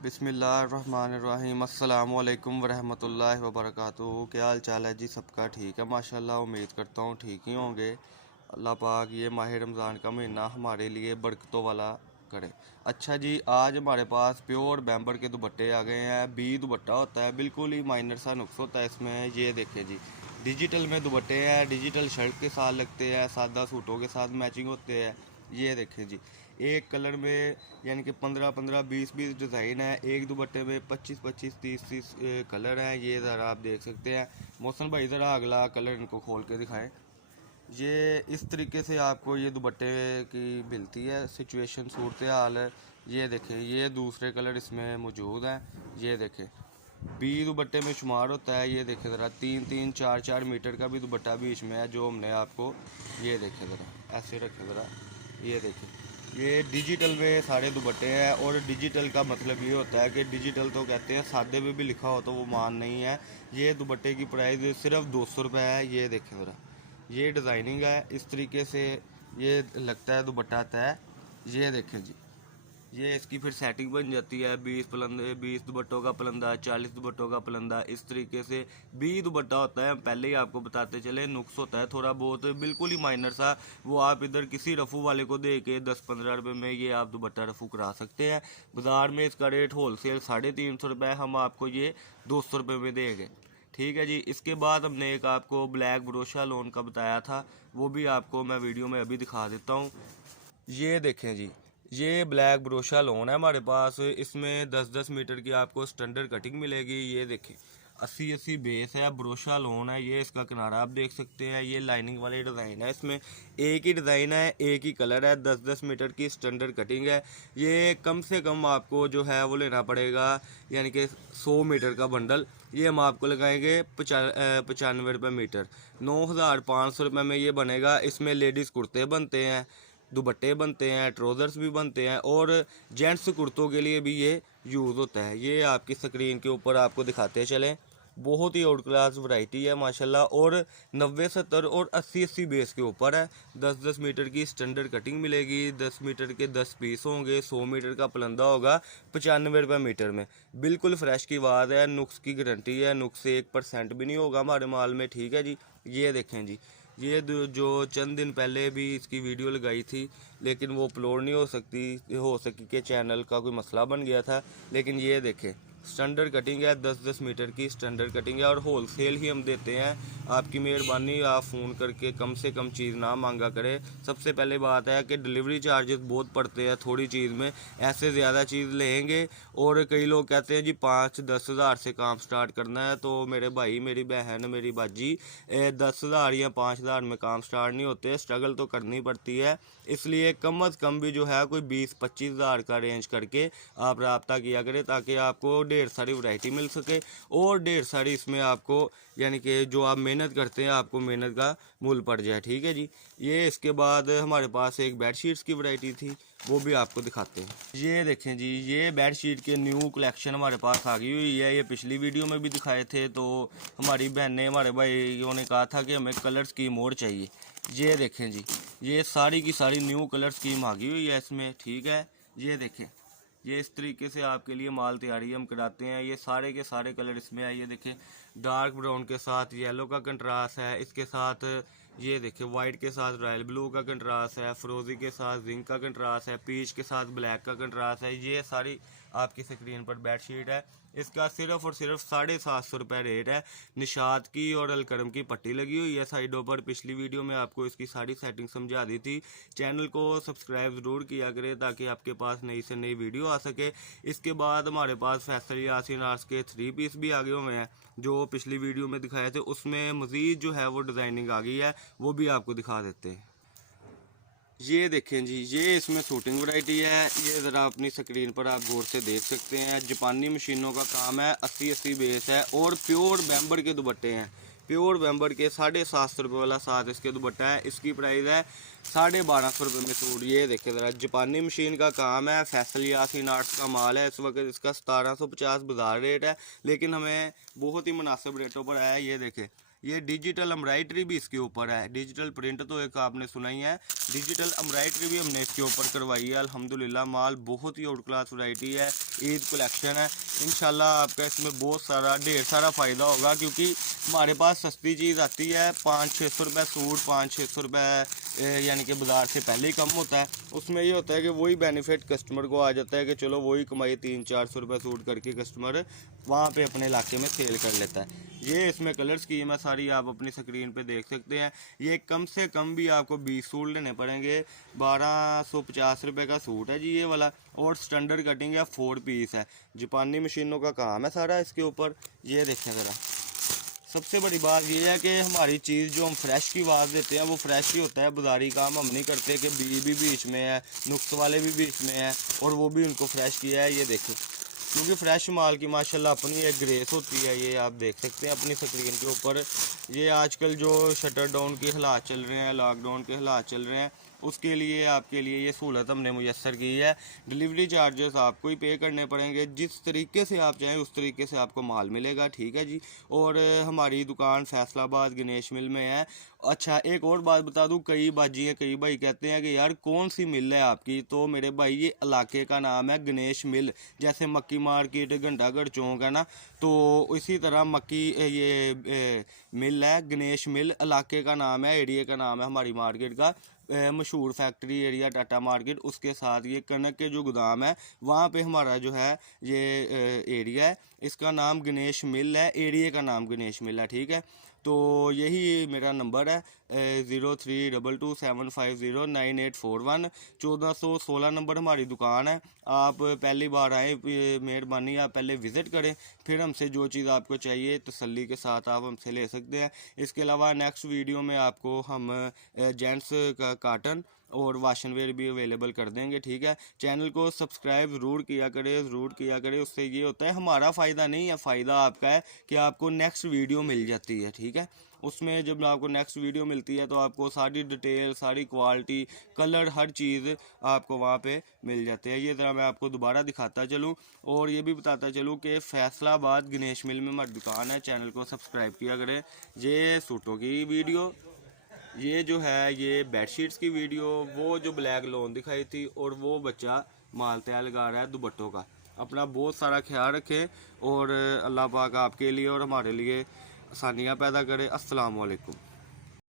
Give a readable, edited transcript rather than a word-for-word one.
बिस्मिल्लाहिर्रहमानिर्रहीम अस्सलाम वालेकुम वरहमतुल्लाहि वबरकातुहू। क्या हाल चाल है जी सबका? ठीक है माशाल्लाह। उम्मीद करता हूँ ठीक ही होंगे। अल्लाह पाक ये माह रमज़ान का महीना हमारे लिए बरकतों वाला करे। अच्छा जी, आज हमारे पास प्योर बैम्बर के दुपट्टे आ गए हैं। बी दुपट्टा होता है, बिल्कुल ही माइनर सा नुक्स होता है इसमें। ये देखें जी, डिजिटल में दुपट्टे हैं, डिजिटल शर्ट के साथ लगते हैं, सादा सूटों के साथ मैचिंग होते हैं। ये देखें जी, एक कलर में यानी कि 15-15 20-20 डिज़ाइन है। एक दुपट्टे में 25-25 30-30 कलर हैं। ये ज़रा आप देख सकते हैं। मौसम भाई ज़रा अगला कलर इनको खोल के दिखाएं। ये इस तरीके से आपको ये दुपट्टे की मिलती है सिचुएशन, सूरत हाल है। ये देखें, ये दूसरे कलर इसमें मौजूद हैं। ये देखें, बी दुपट्टे में शुमार होता है। ये देखें ज़रा, 3-3 4-4 मीटर का भी दुपट्टा बीच में है जो हमने आपको, ये देखें ज़रा, ऐसे रखें ज़रा। ये देखें, ये डिजिटल में सारे दुपट्टे हैं। और डिजिटल का मतलब ये होता है कि डिजिटल तो कहते हैं, सादे में भी लिखा हो तो वो मान नहीं है। ये दुपट्टे की प्राइस सिर्फ 200 रुपये है। ये देखें ज़रा, ये डिज़ाइनिंग है इस तरीके से ये लगता है दुपट्टा तय। ये देखें जी, ये इसकी फिर सेटिंग बन जाती है। 20 पलंदे, 20 दुपट्टों का पलंदा, 40 दुपट्टों का पलंदा, इस तरीके से 20 दुपट्टा होता है। हम पहले ही आपको बताते चले, नुक्स होता है थोड़ा बहुत, बिल्कुल ही माइनर सा। वो आप इधर किसी रफ़ू वाले को दे के 10-15 रुपये में ये आप दुपट्टा रफ़ू करा सकते हैं। बाज़ार में इसका रेट होल सेल 350 रुपये, हम आपको ये 200 रुपये में देंगे। ठीक है जी। इसके बाद हमने एक आपको ब्लैक ब्रोशा लोन का बताया था, वो भी आपको मैं वीडियो में अभी दिखा देता हूँ। ये देखें जी, ये ब्लैक ब्रोशा लोन है हमारे पास। इसमें 10-10 मीटर की आपको स्टैंडर्ड कटिंग मिलेगी। ये देखें, 80-80 बेस है, ब्रोशा लोन है। ये इसका किनारा आप देख सकते हैं। ये लाइनिंग वाले डिज़ाइन है, इसमें एक ही डिज़ाइन है, एक ही कलर है। 10-10 मीटर की स्टैंडर्ड कटिंग है। ये कम से कम आपको जो है वो लेना पड़ेगा, यानी कि 100 मीटर का बंडल। ये हम आपको लगाएंगे 95 रुपये मीटर, 9,500 रुपये में ये बनेगा। इसमें लेडीज़ कुर्ते बनते हैं, दुपट्टे बनते हैं, ट्राउज़र्स भी बनते हैं, और जेंट्स कुर्तों के लिए भी ये यूज़ होता है। ये आपकी स्क्रीन के ऊपर आपको दिखाते चलें। बहुत ही आउट क्लास वैरायटी है माशाल्लाह। और 90-70 और 80-80 बेस के ऊपर है। 10-10 मीटर की स्टैंडर्ड कटिंग मिलेगी। 10 मीटर के 10 पीस होंगे। 100 मीटर का पलंदा होगा 95 रुपये मीटर में। बिल्कुल फ्रेश की बात है, नुक्स की गारंटी है, नुक्स 1% भी नहीं होगा हमारे माल में। ठीक है जी। ये देखें जी, ये जो चंद दिन पहले भी इसकी वीडियो लगाई थी, लेकिन वो अपलोड नहीं हो सकी कि चैनल का कोई मसला बन गया था। लेकिन ये देखें, स्टैंडर्ड कटिंग है, 10-10 मीटर की स्टैंडर्ड कटिंग है, और होल सेल ही हम देते हैं। आपकी मेहरबानी, आप फ़ोन करके कम से कम चीज़ ना मांगा करें। सबसे पहले बात है कि डिलीवरी चार्जेस बहुत पड़ते हैं थोड़ी चीज़ में। ऐसे ज़्यादा चीज़ लेंगे, और कई लोग कहते हैं जी 5-10 हज़ार से काम स्टार्ट करना है। तो मेरे भाई, मेरी बहन, मेरी बाजी, 10 हज़ार या 5 हज़ार में काम स्टार्ट नहीं होते, स्ट्रगल तो करनी पड़ती है। इसलिए कम अज़ कम भी जो है कोई 20-25 हज़ार का रेंज करके आप रब्ता किया करें, ताकि आपको ढेर सारी वैरायटी मिल सके, और ढेर सारी इसमें आपको, यानी कि जो आप मेहनत करते हैं आपको मेहनत का मूल पड़ जाए। ठीक है जी। ये इसके बाद हमारे पास एक बेडशीट्स की वैरायटी थी, वो भी आपको दिखाते हैं। ये देखें जी, ये बेडशीट के न्यू कलेक्शन हमारे पास आ गई हुई है। ये पिछली वीडियो में भी दिखाए थे, तो हमारी बहन ने, हमारे भाइयों ने कहा था कि हमें कलर स्कीम और चाहिए। ये देखें जी, ये सारी की सारी न्यू कलर स्कीम आ गई हुई है इसमें। ठीक है। ये देखें, ये इस तरीके से आपके लिए माल तैयारी हम कराते हैं। ये सारे के सारे कलर इसमें है। ये देखें, डार्क ब्राउन के साथ येलो का कंट्रास्ट है, इसके साथ ये देखें वाइट के साथ रॉयल ब्लू का कंट्रास्ट है, फ्रोजी के साथ जिंक का कंट्रास्ट है, पीच के साथ ब्लैक का कंट्रास्ट है। ये सारी आपकी स्क्रीन पर बेडशीट है। इसका सिर्फ और सिर्फ 750 रुपये रेट है। निशात की और अलकरम की पट्टी लगी हुई है साइडों पर। पिछली वीडियो में आपको इसकी सारी सेटिंग समझा दी थी। चैनल को सब्सक्राइब ज़रूर किया करें, ताकि आपके पास नई से नई वीडियो आ सके। इसके बाद हमारे पास फैसल यासीन आर्ट्स के 3 पीस भी आगे हुए हैं, जो पिछली वीडियो में दिखाए थे। उसमें मज़ीद जो है वो डिज़ाइनिंग आ गई है, वो भी आपको दिखा देते हैं। ये देखें जी, ये इसमें शूटिंग वैरायटी है। ये ज़रा अपनी स्क्रीन पर आप गौर से देख सकते हैं। जापानी मशीनों का काम है, 80-80 बेस है, और प्योर बैम्बर के दुपट्टे हैं। प्योर बैम्बर के 750 रुपये वाला साथ इसके दुपट्टा है। इसकी प्राइस है 1250 रुपये में सूट। ये देखें ज़रा, जापानी मशीन का काम है, फैसल यासीन आर्ट्स का माल है। इस वक्त इसका 1750 बाजार रेट है, लेकिन हमें बहुत ही मुनासिब रेटों पर आया है। ये देखें, ये डिजिटल एम्ब्रॉयडरी भी इसके ऊपर है। डिजिटल प्रिंट तो एक आपने सुना ही है, डिजिटल एम्ब्रॉयडरी भी हमने इसके ऊपर करवाई है। अल्हम्दुलिल्लाह माल बहुत ही आउट क्लास वैरायटी है, ईद कलेक्शन है। इंशाल्लाह आपका इसमें बहुत सारा ढेर सारा फ़ायदा होगा, क्योंकि हमारे पास सस्ती चीज़ आती है 500-600 रुपये सूट, 500-600 रुपये यानी कि बाज़ार से पहले ही कम होता है। उसमें ये होता है कि वही बेनिफिट कस्टमर को आ जाता है कि चलो वही कमाई 300-400 रुपये सूट करके कस्टमर वहाँ पे अपने इलाके में सेल कर लेता है। ये इसमें कलर स्कीम है सारी, आप अपनी स्क्रीन पे देख सकते हैं। ये कम से कम भी आपको 20 सूट लेने पड़ेंगे। 1250 रुपये का सूट है जी ये वाला, और स्टैंडर्ड कटिंग है, 4 पीस है। जापानी मशीनों का काम है सारा इसके ऊपर। ये देखें ज़रा, सबसे बड़ी बात ये है कि हमारी चीज़ जो हम फ्रेश की आवाज़ देते हैं वो फ्रेश ही होता है। बाजारी काम हम नहीं करते कि भी बीच में है, नुक्स वाले भी बीच में है और वो भी उनको फ्रेश किया है। ये देखें, क्योंकि फ्रेश माल की माशाल्लाह अपनी एक ग्रेस होती है। ये आप देख सकते हैं अपनी स्क्रीन के ऊपर। ये आजकल जो शटर डाउन के हालात चल रहे हैं, लॉकडाउन के हालात चल रहे हैं, उसके लिए आपके लिए ये सहूलत हमने मुयस्सर की है। डिलीवरी चार्जेस आपको ही पे करने पड़ेंगे, जिस तरीके से आप चाहें उस तरीके से आपको माल मिलेगा, ठीक है जी। और हमारी दुकान फैसलाबाद गणेश मिल में है। अच्छा, एक और बात बता दूं, कई बाजी हैं, कई भाई कहते हैं कि यार कौन सी मिल है आपकी, तो मेरे भाई ये इलाके का नाम है गणेश मिल। जैसे मक्की मार्केट घंटागढ़ चौक है ना, तो इसी तरह मक्की ये मिल है, गणेश मिल इलाके का नाम है, एरिया का नाम है हमारी मार्केट का। मशहूर फैक्ट्री एरिया टाटा मार्केट, उसके साथ ये कनक के जो गोदाम है वहाँ पे हमारा जो है ये एरिया है, इसका नाम गणेश मिल है, एरिया का नाम गणेश मिल है, ठीक है। तो यही मेरा नंबर है 0322750981। 1416 नंबर हमारी दुकान है। आप पहली बार आएँ, मेहरबानी आप पहले विज़िट करें, फिर हमसे जो चीज़ आपको चाहिए तसल्ली के साथ आप हमसे ले सकते हैं। इसके अलावा नेक्स्ट वीडियो में आपको हम जेंट्स का काटन और वाशनवेयर भी अवेलेबल कर देंगे, ठीक है। चैनल को सब्सक्राइब ज़रूर किया करें, उससे ये होता है हमारा फ़ायदा नहीं है, फ़ायदा आपका है कि आपको नेक्स्ट वीडियो मिल जाती है, ठीक है। उसमें जब आपको नेक्स्ट वीडियो मिलती है तो आपको सारी डिटेल, सारी क्वालिटी, कलर, हर चीज़ आपको वहाँ पे मिल जाते हैं। ये ज़रा मैं आपको दोबारा दिखाता चलूँ और ये भी बताता चलूँ कि फैसलाबाद गणेश मिल में हमारी दुकान है। चैनल को सब्सक्राइब किया करें। ये सूटों की वीडियो, ये जो है ये बेडशीट्स की वीडियो, वो जो ब्लैक लोन दिखाई थी, और वो बच्चा माल तैयार लगा रहा है दुपट्टों का। अपना बहुत सारा ख्याल रखें और अल्लाह पाक आपके लिए और हमारे लिए आसानियाँ पैदा करे। अस्सलाम वालेकुम।